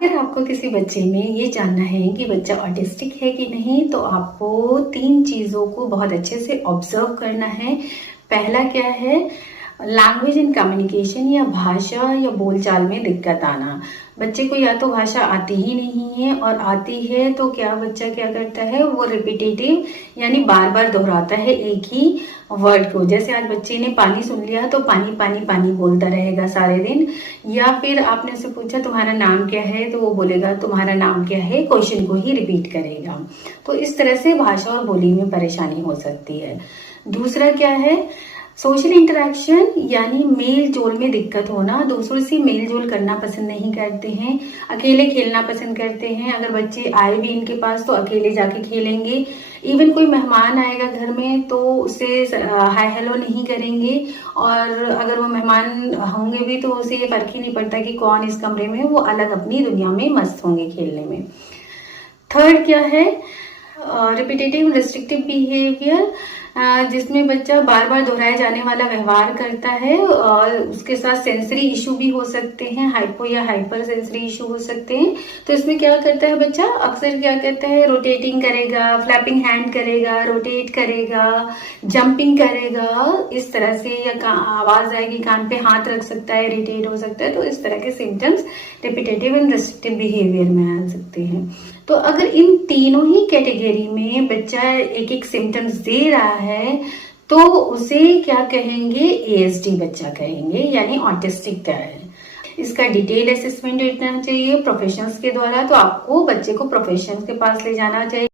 अगर आपको किसी बच्चे में ये जानना है कि बच्चा ऑटिस्टिक है कि नहीं, तो आपको 3 चीज़ों को बहुत अच्छे से ऑब्जर्व करना है। पहला क्या है, लैंग्वेज एंड कम्युनिकेशन या भाषा या बोलचाल में दिक्कत आना। बच्चे को या तो भाषा आती ही नहीं है, और आती है तो बच्चा क्या करता है, वो रिपीटेटिव यानी बार बार दोहराता है एक ही वर्ड को। जैसे आज बच्चे ने पानी सुन लिया तो पानी पानी पानी बोलता रहेगा सारे दिन। या फिर आपने उससे पूछा तुम्हारा नाम क्या है, तो वो बोलेगा तुम्हारा नाम क्या है, क्वेश्चन को ही रिपीट करेगा। तो इस तरह से भाषा और बोली में परेशानी हो सकती है। दूसरा क्या है, सोशल इंटरेक्शन यानी मेल जोल में दिक्कत होना। दूसरों से मेल जोल करना पसंद नहीं करते हैं, अकेले खेलना पसंद करते हैं। अगर बच्चे आए भी इनके पास तो अकेले जाके खेलेंगे। इवन कोई मेहमान आएगा घर में तो उससे हाय हेलो नहीं करेंगे, और अगर वो मेहमान होंगे भी तो उसे ये फर्क ही नहीं पड़ता कि कौन इस कमरे में, वो अलग अपनी दुनिया में मस्त होंगे खेलने में। थर्ड क्या है, रिपीटेटिव रिस्ट्रिक्टिव बिहेवियर, जिसमें बच्चा बार बार दोहराए जाने वाला व्यवहार करता है, और उसके साथ सेंसरी इशू भी हो सकते हैं, हाइपो या हाइपर सेंसरी इशू हो सकते हैं। तो इसमें क्या करता है बच्चा, अक्सर क्या करता है, रोटेटिंग करेगा, फ्लैपिंग हैंड करेगा, रोटेट करेगा, जंपिंग करेगा इस तरह से, या आवाज आएगी कान पे हाथ रख सकता है, इरिटेट हो सकता है। तो इस तरह के symptoms repetitive and restrictive behaviour में आ सकते हैं। तो अगर इन तीनों ही कैटेगरी में बच्चा एक एक सिम्टम्स दे रहा है तो उसे क्या कहेंगे, एएसडी बच्चा कहेंगे, यानी ऑटिस्टिक है। इसका डिटेल असेसमेंट देना चाहिए प्रोफेशनल्स के द्वारा। तो आपको बच्चे को प्रोफेशनल्स के पास ले जाना चाहिए।